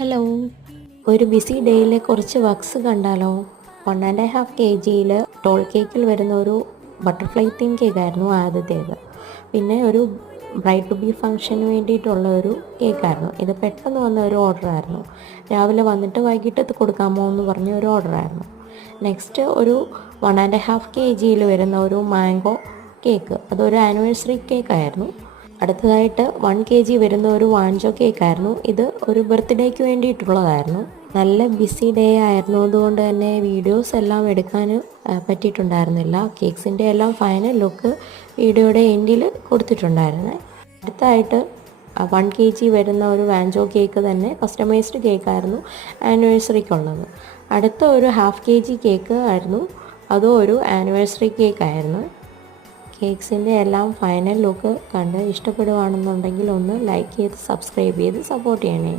Hello, ഒരു BC ഡേയിലെ കുറച്ച് works കണ്ടാലോ? 1.5 kg ടോൾ കേക്കിൽ വരുന്ന ഒരു ബട്ടർഫ്ലൈ തീം കേക്കായിരുന്നു ആദ്യത്തേത്. പിന്നെ ഒരു ബ്രൈഡ് ടു ബി ഫംഗ്ഷന് വേണ്ടിയിട്ടുള്ള ഒരു കേക്കായിരുന്നു. ഇത് പെട്ടെന്ന് വന്ന ഒരു ഓർഡറായിരുന്നു. രാവിലെ വന്നിട്ട് വൈകിട്ട് കൊടുക്കാമോ എന്ന് പറഞ്ഞ ഒരു ഓർഡറായിരുന്നു. നെക്സ്റ്റ് ഒരു 1.5 kg വരുന്ന ഒരു മാംഗോ കേക്ക്, അതൊരു ആനിവേഴ്സറി കേക്കായിരുന്നു. അടുത്തതായിട്ട് 1 kg വരുന്ന ഒരു വാഞ്ചോ കേക്കായിരുന്നു. ഇത് ഒരു ബർത്ത്ഡേക്ക് വേണ്ടിയിട്ടുള്ളതായിരുന്നു. നല്ല ബിസി ഡേ ആയിരുന്നു, അതുകൊണ്ട് തന്നെ വീഡിയോസ് എല്ലാം എടുക്കാൻ പറ്റിയിട്ടുണ്ടായിരുന്നില്ല. കേക്ക്സിൻ്റെ എല്ലാം ഫൈനൽ ലുക്ക് വീഡിയോയുടെ എൻഡിൽ കൊടുത്തിട്ടുണ്ടായിരുന്നു. അടുത്തായിട്ട് 1 kg വരുന്ന ഒരു വാഞ്ചോ കേക്ക് തന്നെ കസ്റ്റമൈസ്ഡ് കേക്കായിരുന്നു ആനിവേഴ്സറിക്കുള്ളത്. അടുത്ത ഒരു 1/2 kg കേക്ക് ആയിരുന്നു, അതും ഒരു ആനിവേഴ്സറി കേക്കായിരുന്നു. കേക്ക്സിൻ്റെ എല്ലാം ഫൈനൽ ലുക്ക് കണ്ട് ഇഷ്ടപ്പെടുകയാണെന്നുണ്ടെങ്കിൽ ഒന്ന് ലൈക്ക് ചെയ്ത് സബ്സ്ക്രൈബ് ചെയ്ത് സപ്പോർട്ട് ചെയ്യണേ.